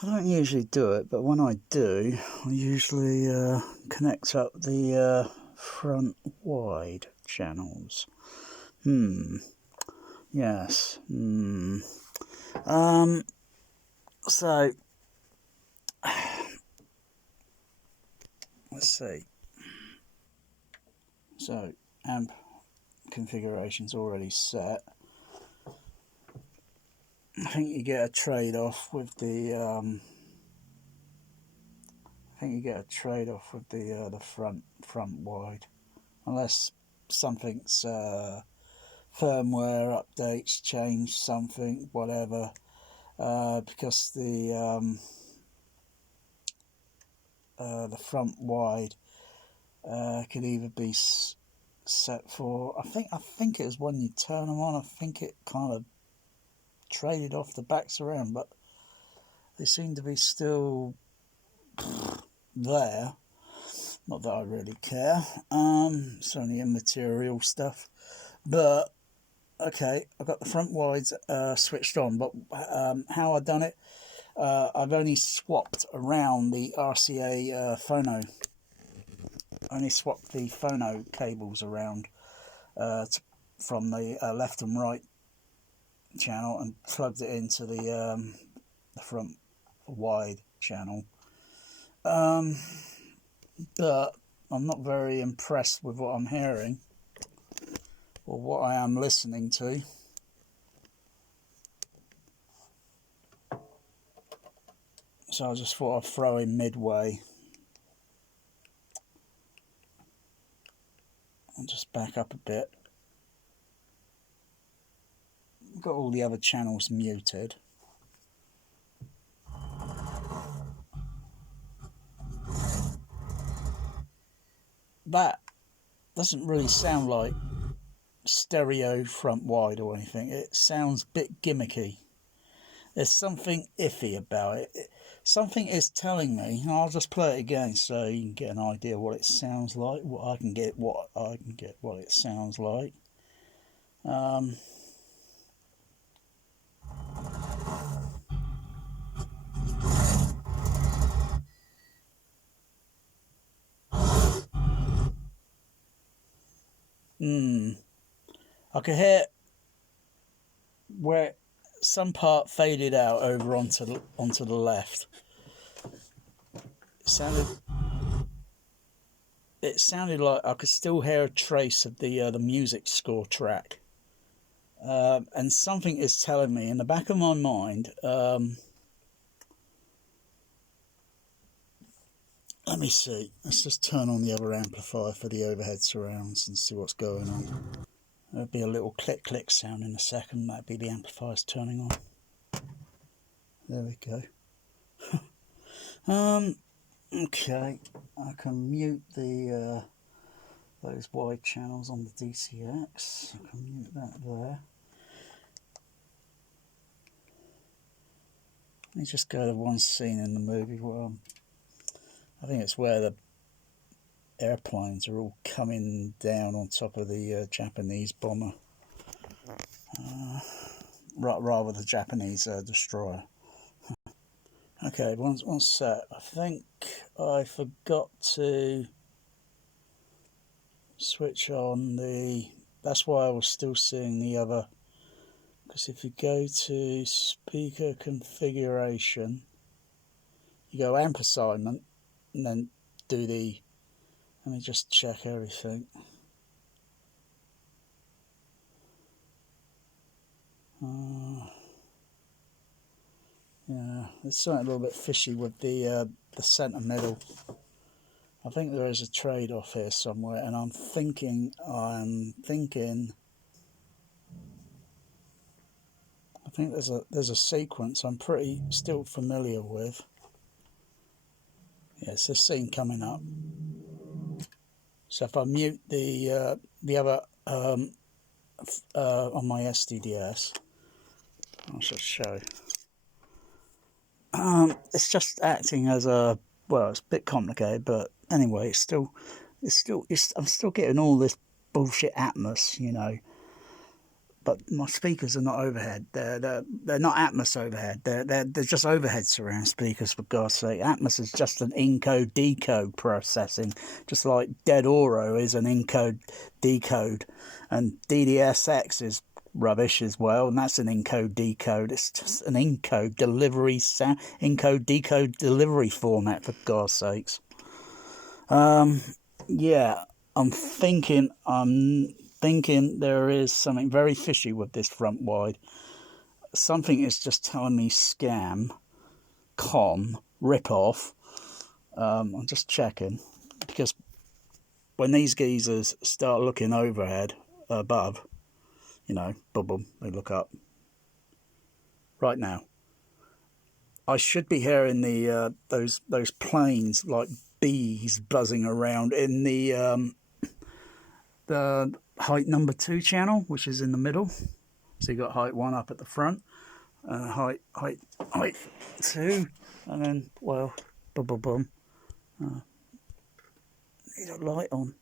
I don't usually do it, but when I do, I usually connect up the front wide channels. Yes. So, let's see. So, amp configuration's already set. I think you get a trade-off with the the front wide, unless something's firmware updates change something, whatever. Because the front wide could either be set for. I think it was when you turn them on. I think it kind of traded off the backs around, but they seem to be still there. Not that I really care. It's only immaterial stuff. But okay, I've got the front wides switched on. But how I've done it, I've only swapped around the RCA phono. Only swapped the phono cables around from the left and right channel and plugged it into the front wide channel. But I'm not very impressed with what I'm hearing or what I am listening to. So I just thought I'd throw in midway. I'll just back up a bit. Got all the other channels muted. That doesn't really sound like stereo front wide or anything. It sounds a bit gimmicky. There's something iffy about it. Something is telling me, and I'll just play it again so you can get an idea what it sounds like. What it sounds like. I could hear where some part faded out over onto the left. It sounded like I could still hear a trace of the music score track, and something is telling me in the back of my mind. Let me see. Let's just turn on the other amplifier for the overhead surrounds and see what's going on. There'll be a little click click sound in a second. That'd be the amplifiers turning on. There we go. Okay, I can mute the those wide channels on the DCX. I can mute that there. Let me just go to one scene in the movie where I think it's where the airplanes are all coming down on top of the Japanese bomber. Rather the Japanese destroyer. Okay, one set. I think I forgot to switch on the... That's why I was still seeing the other... Because if you go to speaker configuration, you go amp assignment, and then do the... Let me just check everything. Yeah, there's something a little bit fishy with the centre middle. I think there is a trade-off here somewhere, and I'm thinking. I think there's a sequence I'm pretty still familiar with. Yeah, it's this scene coming up. So if I mute the other on my SDDS, I'll just show. It's just acting as a... Well, it's a bit complicated, but anyway, I'm still getting all this bullshit Atmos, you know. but my speakers are not overhead. They're not Atmos overhead. They're just overhead surround speakers, for God's sake. Atmos is just an encode decode processing, just like Dead Oro is an encode decode, and DDSX is rubbish as well, and that's an encode decode. It's just an encode delivery sound, encode decode delivery format, for God's sakes. Yeah, I'm thinking there is something very fishy with this front wide. Something is just telling me scam, con, rip off. I'm just checking, because when these geezers start looking overhead, above, you know, boom, boom, they look up. Right now, I should be hearing the those planes like bees buzzing around in the height number 2 channel, which is in the middle. So you got height 1 up at the front, height 2, and then, well, boom, boom, boom. Need a light on.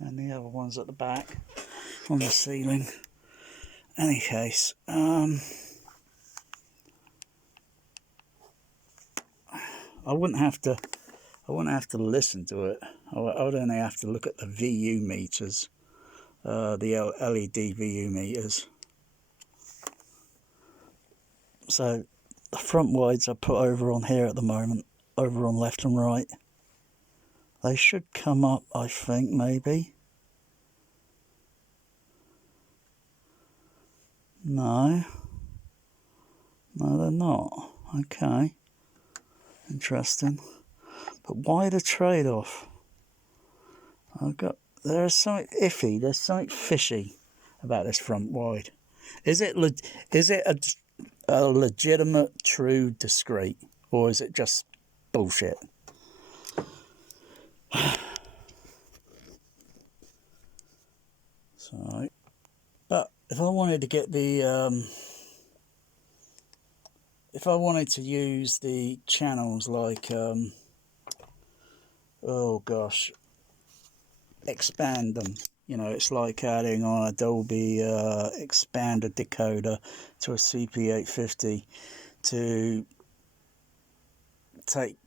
And the other one's at the back on the ceiling. Any case, I wouldn't have to listen to it. I would only have to look at the VU meters, the LED VU meters. So the front wides I put over on here at the moment, over on left and right. They should come up, I think, maybe. No, they're not. Okay, interesting. But why the trade-off? There's something iffy. There's something fishy about this front wide. Is it a legitimate, true, discrete, or is it just bullshit? So, but if I wanted to get the if I wanted to use the channels like oh gosh, expand them. You know, it's like adding on a Dolby expander decoder to a CP850 to take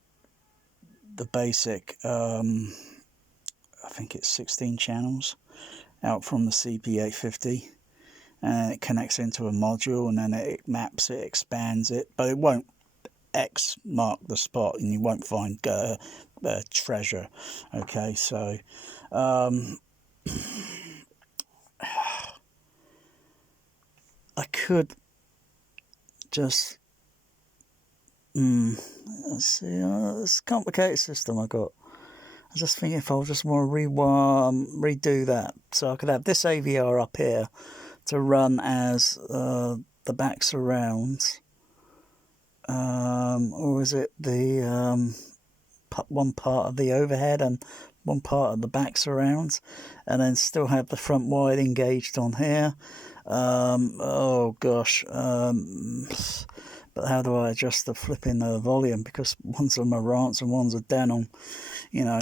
the basic, I think it's 16 channels out from the CP850, and it connects into a module, and then it maps it, expands it, but it won't X mark the spot, and you won't find treasure. Okay, so I could just let's see, it's a complicated system I got. I just think if I just want to redo that, so I could have this AVR up here to run as the back surrounds, or is it the one part of the overhead and one part of the back surrounds, and then still have the front wide engaged on here. Oh gosh, but how do I adjust the flipping volume, because one's a Marantz and one's a Denon, you know.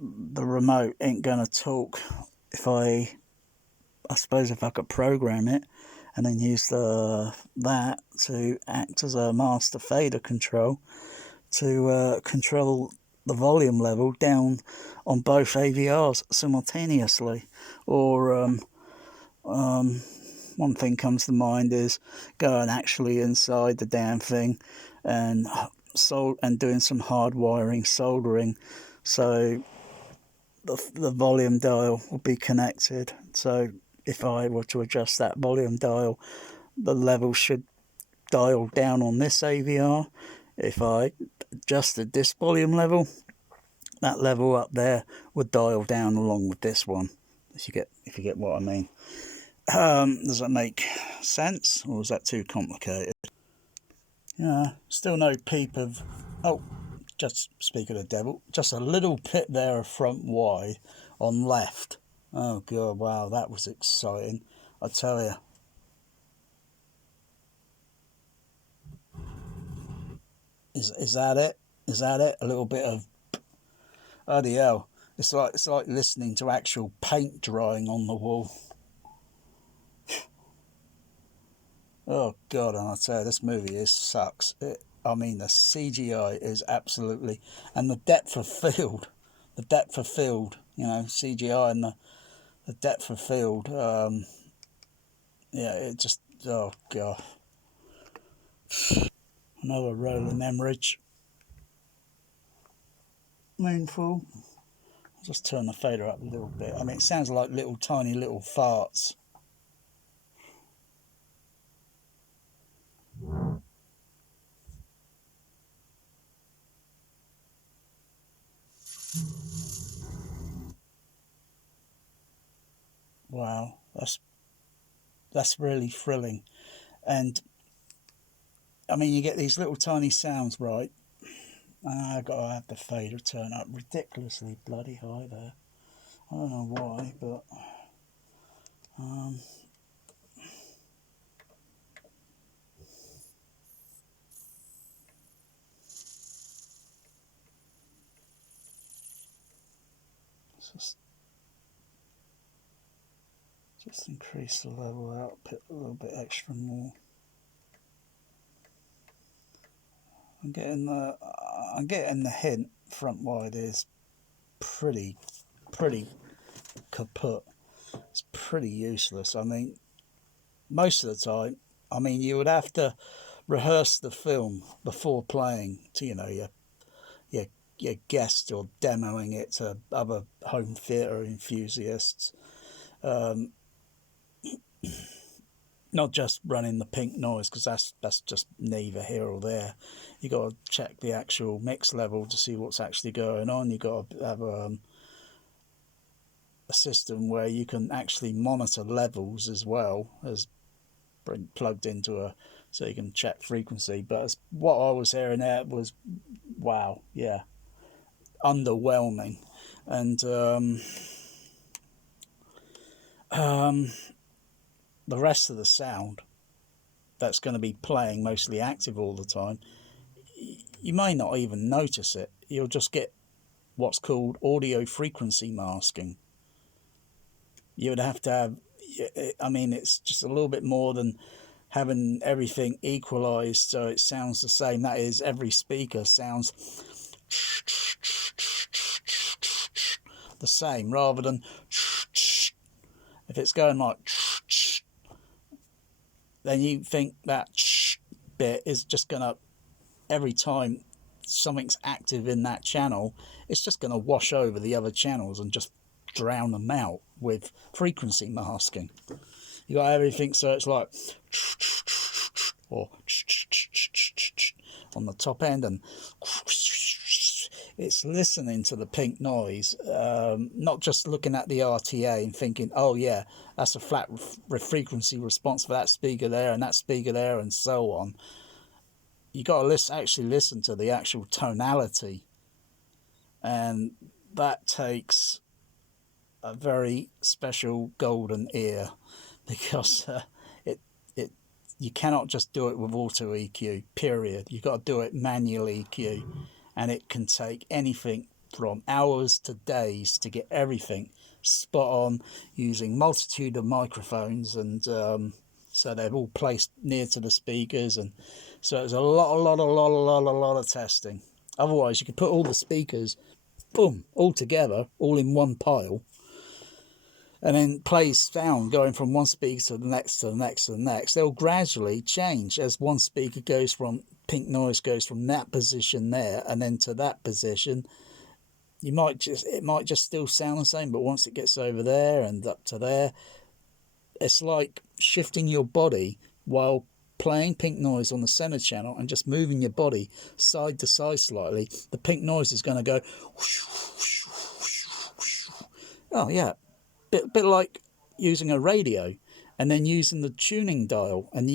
The remote ain't gonna talk. If I suppose if I could program it and then use that to act as a master fader control to control the volume level down on both AVRs simultaneously. Or one thing comes to mind is going actually inside the damn thing and doing some hard wiring, soldering, so the volume dial will be connected. So if I were to adjust that volume dial, the level should dial down on this AVR. If I adjusted this volume level, that level up there would dial down along with this one. If you get what I mean. Does that make sense, or is that too complicated? Yeah, still no peep of. Oh, just speaking of the devil, just a little bit there of front wide on left. Oh god, wow, that was exciting, I tell you. Is that it? Is that it? A little bit of, bloody hell. It's like listening to actual paint drying on the wall. Oh God, and I tell you, this movie sucks. I mean, the CGI is absolutely, and the depth of field, you know, CGI and the depth of field. Yeah, it just, oh God, another rolling hemorrhage. Moonfall. I'll just turn the fader up a little bit. I mean, it sounds like little tiny little farts. Wow, that's really thrilling. And I mean, you get these little tiny sounds, right? I've got to have the fader turn up ridiculously bloody high there. I don't know why, but um, just increase the level output a little bit extra more. I'm getting the hint. Front wide is pretty kaput. It's pretty useless. I mean, most of the time, I mean, you would have to rehearse the film before playing to, you know, your your guests or demoing it to other home theatre enthusiasts. Um, Not just running the pink noise, because that's just neither here or there. You got to check the actual mix level to see what's actually going on. You got to have a system where you can actually monitor levels as well as plugged into a, so you can check frequency. But what I was hearing there was, wow, yeah, underwhelming. And the rest of the sound that's going to be playing mostly active all the time, you may not even notice it. You'll just get what's called audio frequency masking. You would have to have, I mean, it's just a little bit more than having everything equalized so it sounds the same. That is, every speaker sounds the same rather than if it's going like, then you think that bit is just going to, every time something's active in that channel, it's just going to wash over the other channels and just drown them out with frequency masking. You got everything so it's like, or on the top end, and it's listening to the pink noise, not just looking at the RTA and thinking, oh yeah, that's a flat frequency response for that speaker there and that speaker there and so on. You got to actually listen to the actual tonality, and that takes a very special golden ear, because it you cannot just do it with auto EQ. Period. You got to do it manual EQ, and it can take anything from hours to days to get everything spot on using multitude of microphones, and so they're all placed near to the speakers, and so it's a lot of testing. Otherwise, you could put all the speakers, boom, all together, all in one pile, and then play sound going from one speaker to the next, to the next, to the next. They'll gradually change as one speaker goes from, pink noise goes from that position there and then to that position. It might just still sound the same, but once it gets over there and up to there, it's like shifting your body while playing pink noise on the center channel and just moving your body side to side slightly. The pink noise is going to go, oh yeah, bit like using a radio and then using the tuning dial, and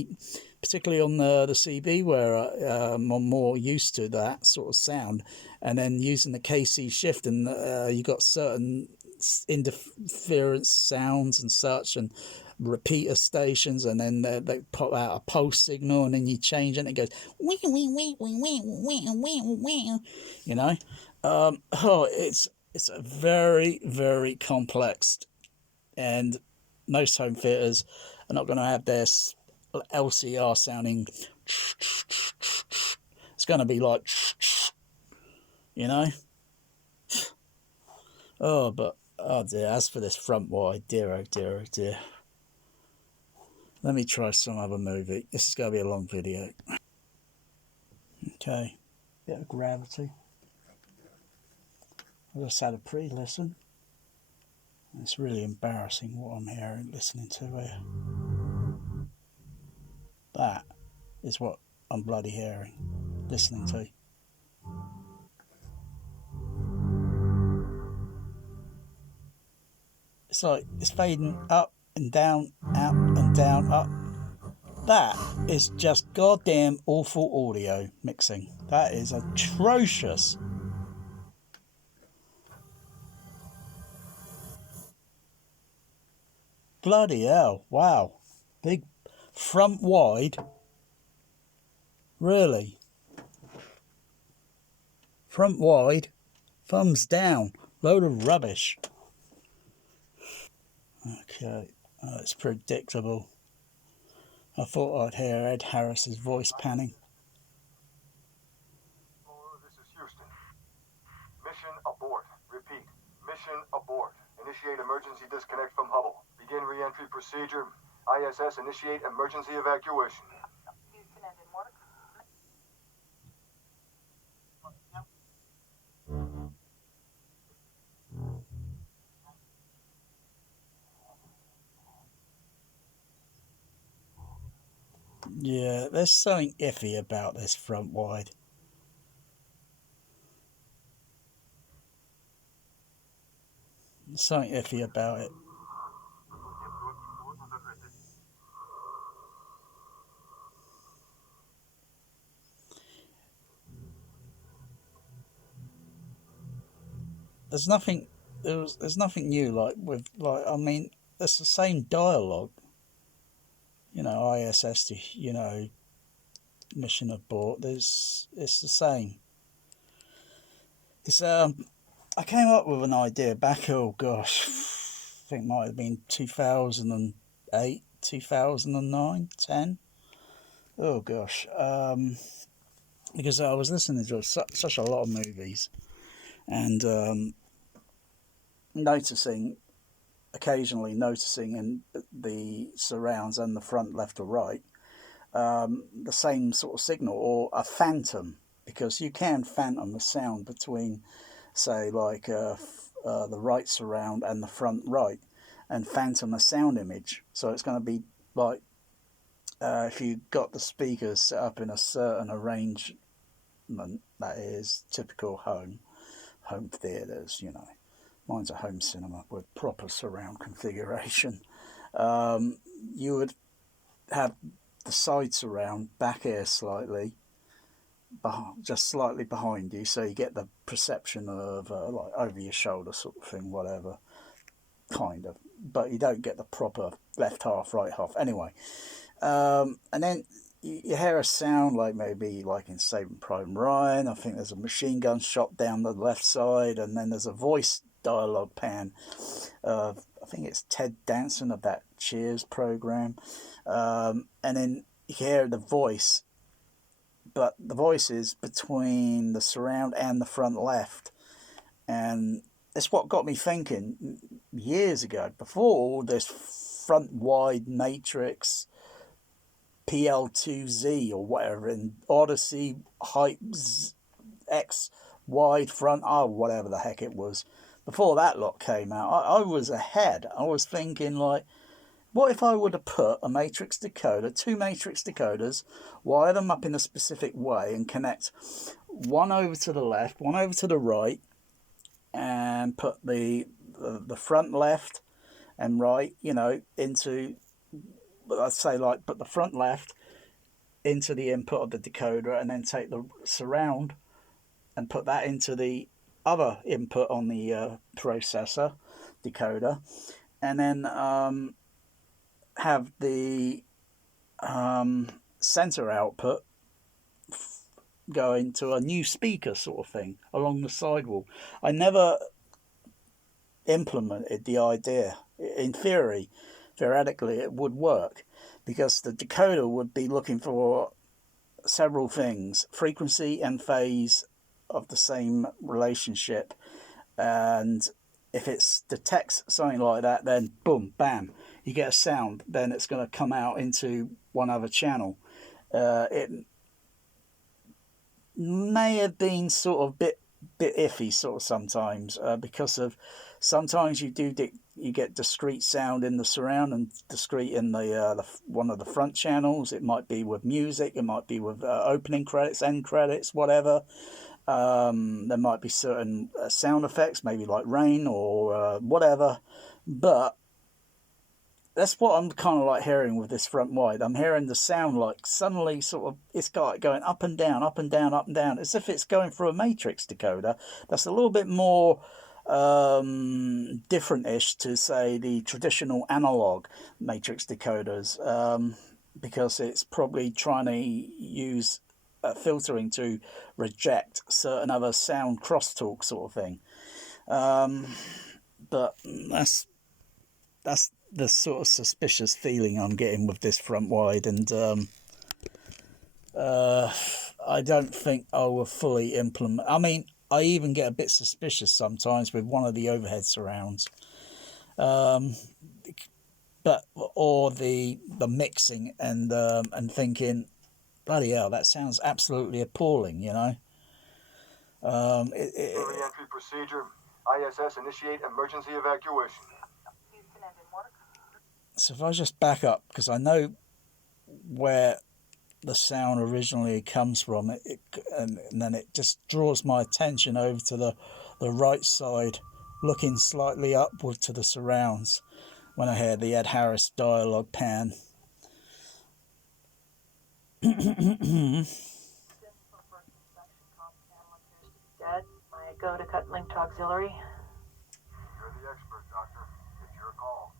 particularly on the CB where I'm more used to that sort of sound, and then using the KC shift, and you got certain interference sounds and such, and repeater stations, and then they pop out a pulse signal, and then you change it and it goes you know. Oh, It's a very, very complex, and most home theatres are not going to have their LCR sounding. It's going to be like, you know. Oh, but oh dear. As for this front wide, dear, oh dear, oh dear. Let me try some other movie. This is going to be a long video. Okay, bit of Gravity. I just had a pre-listen. It's really embarrassing what I'm hearing, listening to here. That is what I'm bloody hearing, listening to. It's like it's fading up and down, out and down, up. That is just goddamn awful audio mixing. That is atrocious. Bloody hell, wow. Big front wide. Really? Front wide, thumbs down. Load of rubbish. Okay, it's predictable. I thought I'd hear Ed Harris's voice panning. This is Houston. Mission abort. Repeat. Mission abort. Initiate emergency disconnect from Hubble. Begin re-entry procedure. ISS initiate emergency evacuation. Houston engine work. Yeah, there's something iffy about this front wide. There's something iffy about it. There's nothing. There's nothing new. I mean, it's the same dialogue. You know, ISS to mission abort. It's the same. It's I came up with an idea back. Oh gosh, I think it might have been 2008, 2009, 10. Oh gosh, because I was listening to such a lot of movies and occasionally noticing in the surrounds and the front left or right, the same sort of signal or a phantom, because you can phantom the sound between, say, like the right surround and the front right, and phantom a sound image. So it's going to be like if you got the speakers set up in a certain arrangement, that is typical home theatres, you know. Mine's a home cinema with proper surround configuration. You would have the side surround back here slightly, just slightly behind you, so you get the perception of like over your shoulder sort of thing, whatever, kind of. But you don't get the proper left half, right half. Anyway, and then you hear a sound like maybe like in Saving Private Ryan. I think there's a machine gun shot down the left side, and then there's a voice dialogue pan. I think it's Ted Danson of that Cheers program, and then you hear the voice, but the voice is between the surround and the front left, and it's what got me thinking years ago, before all this front wide matrix PL2Z or whatever in Odyssey Hype X wide front, oh, whatever the heck it was. Before that lot came out, I was ahead. I was thinking, like, what if I would have put a matrix decoder, two matrix decoders, wire them up in a specific way and connect one over to the left, one over to the right, and put the front left and right, into, I'd say, like, put the front left into the input of the decoder, and then take the surround and put that into the other input on the processor decoder, and then have the center output go into a new speaker sort of thing along the sidewall. I never implemented the idea. In theory, theoretically, it would work, because the decoder would be looking for several things: frequency and phase of the same relationship. And if it detects something like that, then boom, bam, you get a sound. Then it's going to come out into one other channel. It may have been sort of bit iffy sort of sometimes, because of sometimes you get discrete sound in the surround and discrete in the one of the front channels. It might be with music, it might be with opening credits, end credits, whatever. There might be certain sound effects, maybe like rain or whatever. But that's what I'm kind of like hearing with this front wide. I'm hearing the sound like suddenly sort of, it's got going up and down, up and down, up and down, as if it's going through a matrix decoder. That's a little bit more different-ish to, say, the traditional analog matrix decoders, because it's probably trying to use filtering to reject certain other sound crosstalk sort of thing. But that's the sort of suspicious feeling I'm getting with this front wide, and I don't think I will fully implement. I mean, I even get a bit suspicious sometimes with one of the overhead surrounds, but or the mixing, and thinking, bloody hell, that sounds absolutely appalling, you know. Re-entry procedure. ISS initiate emergency evacuation. So if I just back up, because I know where the sound originally comes from, and then it just draws my attention over to the right side, looking slightly upward to the surrounds when I hear the Ed Harris dialogue pan. Dad, I go to cut link to auxiliary. You're the expert, Doctor. It's your call.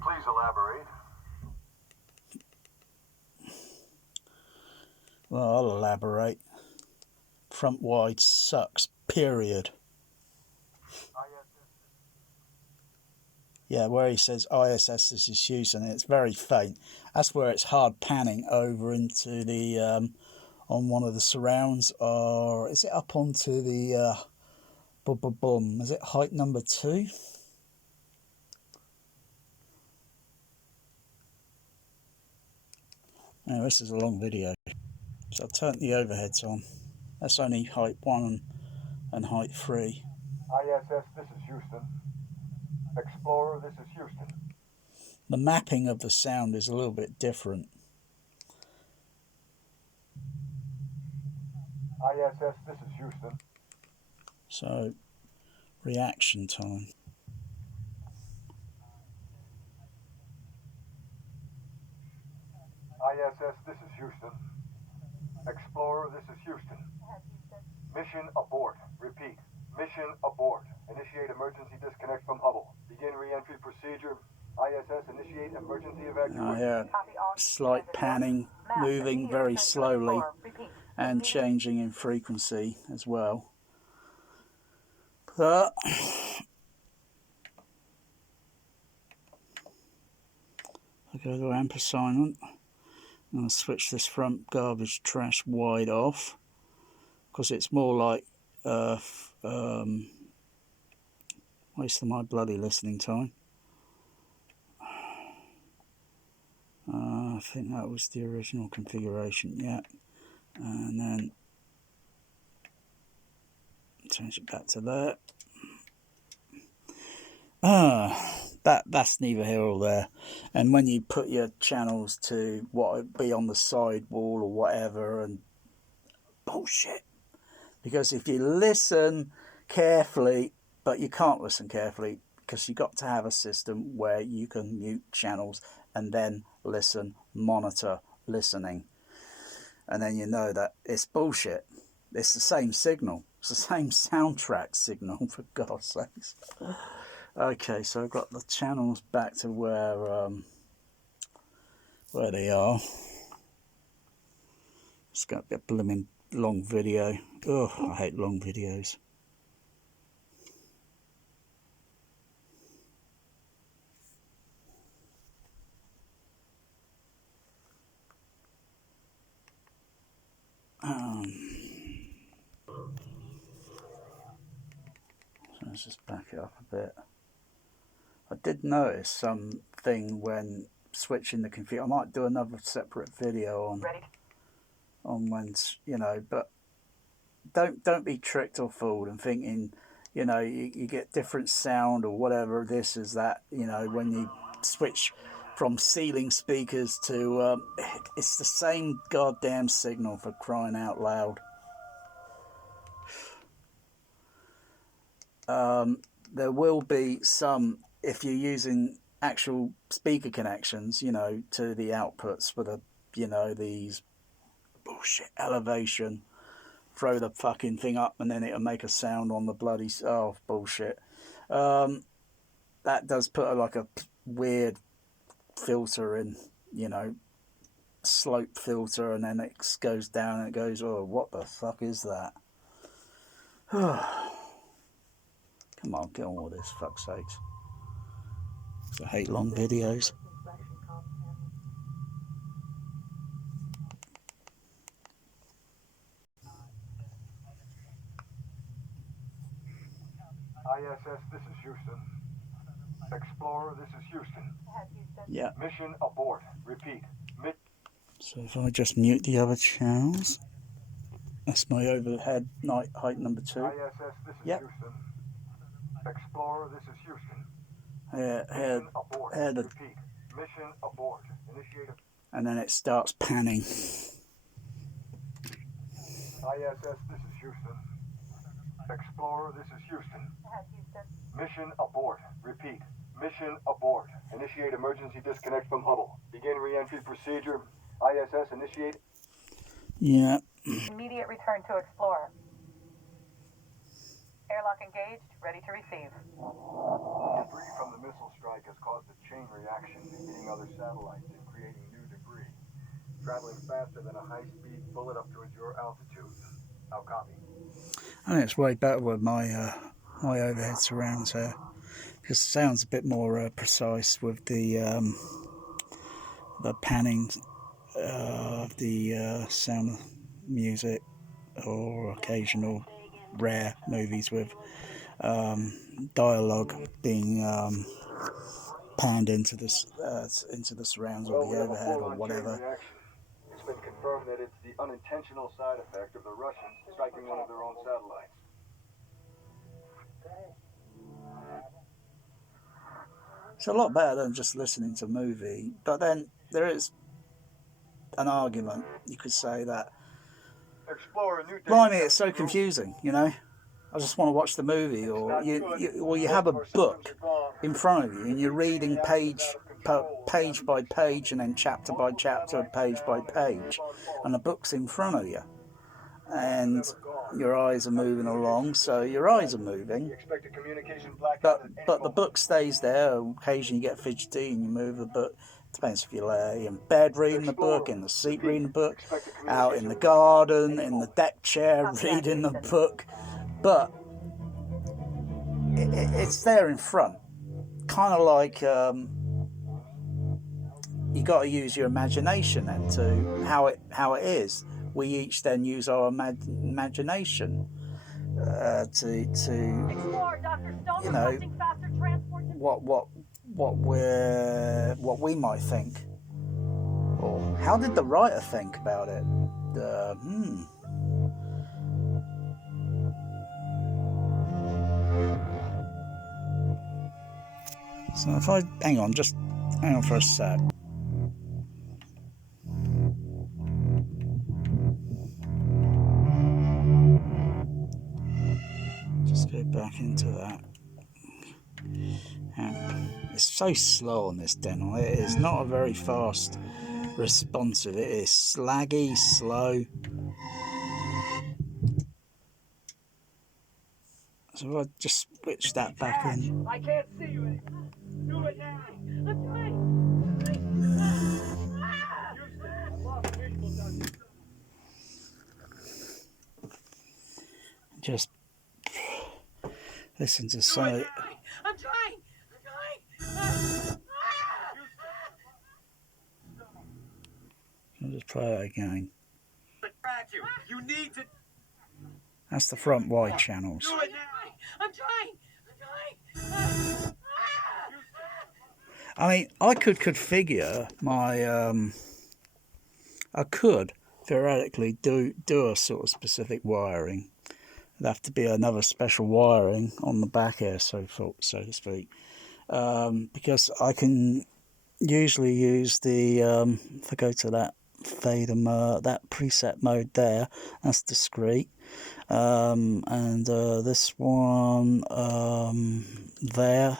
Please elaborate. Well, I'll elaborate. Front wide sucks, period. Yeah, where he says ISS is used, and it's very faint. That's where it's hard panning over into the on one of the surrounds, or is it up onto the is it height number 2? Now this is a long video, so I'll turn the overheads on. That's only height 1 and height 3. ISS, this is Houston. Explorer, this is Houston. The mapping of the sound is a little bit different. ISS, this is Houston. So, reaction time. ISS, this is Houston. Explorer, this is Houston. Mission abort. Repeat. Mission abort. Initiate emergency disconnect from Hubble. Begin re-entry procedure. ISS initiate emergency evacuation. Yeah, slight panning, moving very slowly, and changing in frequency as well. But I go to amp assignment, and I'll switch this front garbage trash wide off, because it's more like wasting my bloody listening time. I think that was the original configuration, yeah. And then change it back to that. That's neither here or there. And when you put your channels to what would be on the sidewall or whatever, and bullshit. Because if you listen carefully, but you can't listen carefully, because you've got to have a system where you can mute channels and then listen, monitor listening. And then you know that it's bullshit. It's the same signal. It's the same soundtrack signal, for God's sakes. Okay, so I've got the channels back to where they are. It's got to be a blooming long video. Ugh, I hate long videos. So let's just back it up a bit. I did notice something when switching the computer. I might do another separate video on when, you know, but don't be tricked or fooled and thinking, you know, you get different sound or whatever, this is that, you know, when you switch from ceiling speakers to it's the same goddamn signal, for crying out loud. There will be some, if you're using actual speaker connections, you know, to the outputs for the, you know, these bullshit elevation, throw the fucking thing up and then it'll make a sound on the bloody, oh, bullshit. That does put like a weird filter in, you know, slope filter, and then it goes down and it goes, oh, what the fuck is that? Come on, get on with this, fuck's sakes. I hate long videos. ISS, this is Houston. Explorer, this is Houston. Yeah. Mission abort. Repeat. So if I just mute the other channels, that's my overhead night height number 2. ISS, this is Houston. Explorer, this is Houston. Mission abort. Repeat. Mission abort. Initiate. And then it starts panning. ISS, this is Houston. Explorer, this is Houston. Mission abort. Repeat. Mission abort. Initiate emergency disconnect from Hubble. Begin re-entry procedure. ISS, initiate. Yeah. Immediate return to Explorer. Airlock engaged, ready to receive. Debris from the missile strike has caused a chain reaction, hitting other satellites and creating new debris. Traveling faster than a high-speed bullet up towards your altitude. I'll copy. I think it's way better with my my overhead surrounds here, because it sounds a bit more precise with the panning of the sound of music, or occasional rare movies with dialogue being panned into the surrounds or the overhead or whatever. It's been confirmed that it's the unintentional side effect of the Russians striking one of their own satellites. It's a lot better than just listening to a movie, but then there is an argument, you could say, that blimey, it's so confusing, you know. I just want to watch the movie, or you have a book in front of you and you're reading page by page, and then chapter by chapter, page by page, and the book's in front of you, and your eyes are moving along, so your eyes are moving, but the book stays there. Occasionally you get fidgety and you move the book. Depends if you lay in bed reading the book, in the seat reading the book, out in the garden, in the deck chair reading the book, but it's there in front. Kind of like you got to use your imagination then to how it is. We each then use our imagination to you know what we might think, or how did the writer think about it. So if I hang on for a sec. Just go back into that. It's so slow on this demo. It is not a very fast responsive. It is slaggy, slow. So if I just switch that back in. I can't see you anymore. Do it now. Just listen to some of it. I'm trying. I'll just try that again. The tragic you. You need to That's the front wide channels. do it now. I'm trying. I mean, I could configure my, I could theoretically do a sort of specific wiring. It'd have to be another special wiring on the back here, so to speak, because I can usually use the, if I go to that fader mode, that preset mode there, that's discrete, and this one there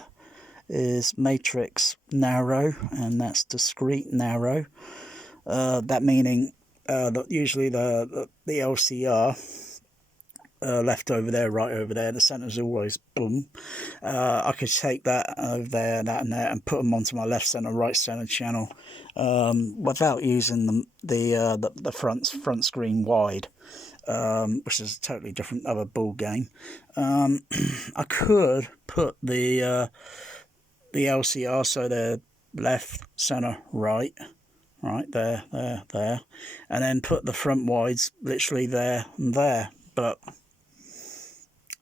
is matrix narrow, and that's discrete narrow. That meaning that usually the LCR left over there, right over there, the centre's always boom. I could take that over there, that and there, and put them onto my left centre, right centre channel without using the front screen wide, which is a totally different other ball game. I could put the LCR, so they're left, centre, right there, and then put the front wides literally there and there. But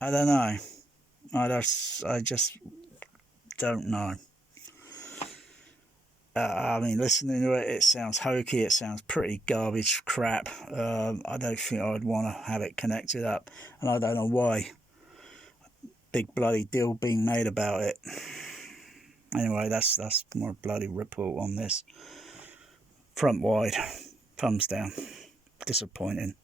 I don't know. I just don't know. I mean, listening to it, it sounds hokey. It sounds pretty garbage crap. I don't think I'd want to have it connected up, and I don't know why. Big bloody deal being made about it. Anyway, that's my bloody report on this. Front wide, thumbs down. Disappointing.